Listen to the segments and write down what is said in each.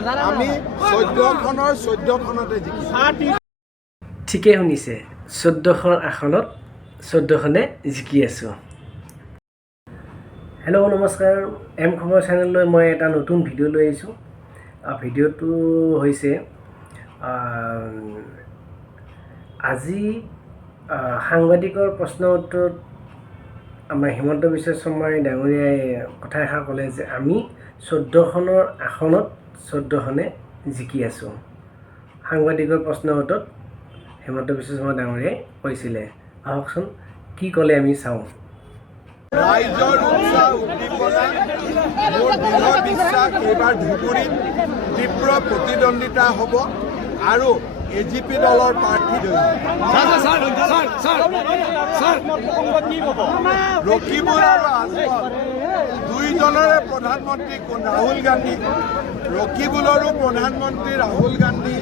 আমি 14খনৰ 14খনতে জিকিছোঁ। ঠিকেই শুনিছে, 14খন আসনত 14খনে জিকি আছোঁ। হেল্ল' নমস্কাৰ, এম খবৰ চেনেললৈ মই এটা নতুন ভিডিঅ' লৈ আহিছোঁ। ভিডিঅ'টো হৈছে আজি সাংবাদিকৰ প্ৰশ্ন উত্তৰত আমাৰ হিমন্ত বিশ্ব শৰ্মাই ডাঙৰীয়াই কথা এষাৰ ক'লে যে আমি 14খনৰ আসনত 14খনে জিকি আছোঁ। সাংবাদিকৰ প্ৰশ্ন উত্তৰত হিমন্ত বিশ্ব শৰ্মা ডাঙৰীয়াই কৈছিলে। আহকচোন কি ক'লে আমি চাওঁ। ৰাইজৰ উৎসাহ উদ্দীপনা, মোৰ দৃঢ় বিশ্বাস এইবাৰ ধুবুৰীত তীব্ৰ প্ৰতিদ্বন্দ্বিতা হ'ব আৰু এজিপি দলৰ প্ৰাৰ্থী ৰকিবুল আৰু আজমল দুইজনৰে প্ৰধানমন্ত্ৰী ৰাহুল গান্ধী, ৰকিবুলৰো প্ৰধানমন্ত্ৰী ৰাহুল গান্ধী,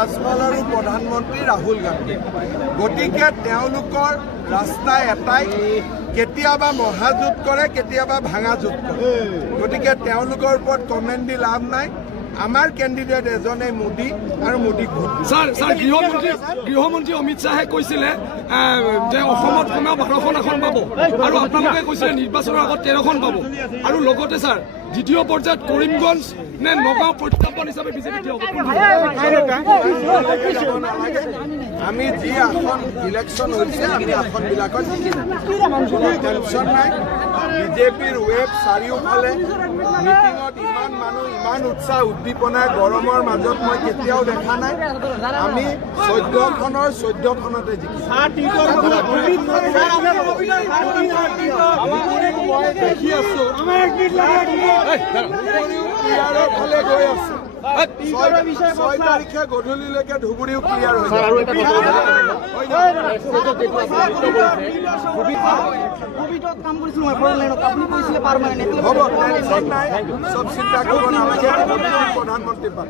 আজমলৰো প্ৰধানমন্ত্ৰী ৰাহুল গান্ধী। গতিকে তেওঁলোকৰ ৰাস্তা এটাই, কেতিয়াবা মহাযুদ্ধ কৰে, কেতিয়াবা ভাঙাযুদ্ধ কৰে। গতিকে তেওঁলোকৰ ওপৰত কমেণ্ট দি লাভ নাই। আমাৰ কেণ্ডিডেট এজনে মোদী আৰু মোদীক ভোট। গৃহমন্ত্ৰী অমিত শ্বাহে কৈছিলে যে অসমত কমেও 12খন আসন পাব আৰু আপোনালোকে কৈছিলে নিৰ্বাচনৰ আগত 13খন পাব। আৰু লগতে ছাৰ দ্বিতীয় পৰ্যায়ত কৰিমগঞ্জ নে নগাঁও প্ৰত্যাহ্বান হিচাপে বিজেপি দিয়ক। আমি যি আসন ইলেকশ্যন হৈছে আমি আসনবিলাকত কোনো টেনশ্যন নাই। বিজেপিৰ ৱেব চাৰিওফালে মিটিঙত ইমান মানুহ, ইমান উৎসাহ উদ্দীপনা গৰমৰ মাজত মই কেতিয়াও দেখা নাই। আমি 14খনৰ 14খনতে জিকিছোঁ। মই দেখি আছো ক্লিয়াৰৰ ফালে গৈ আছে। 6 তাৰিখে গধূলিলৈকে ধুবুৰীও ক্লিয়াৰ হৈ যাব। হ'ব, টেনশ্যন নাই, চব চিন্তা কৰিব নালাগে, প্ৰধানমন্ত্ৰী পাম।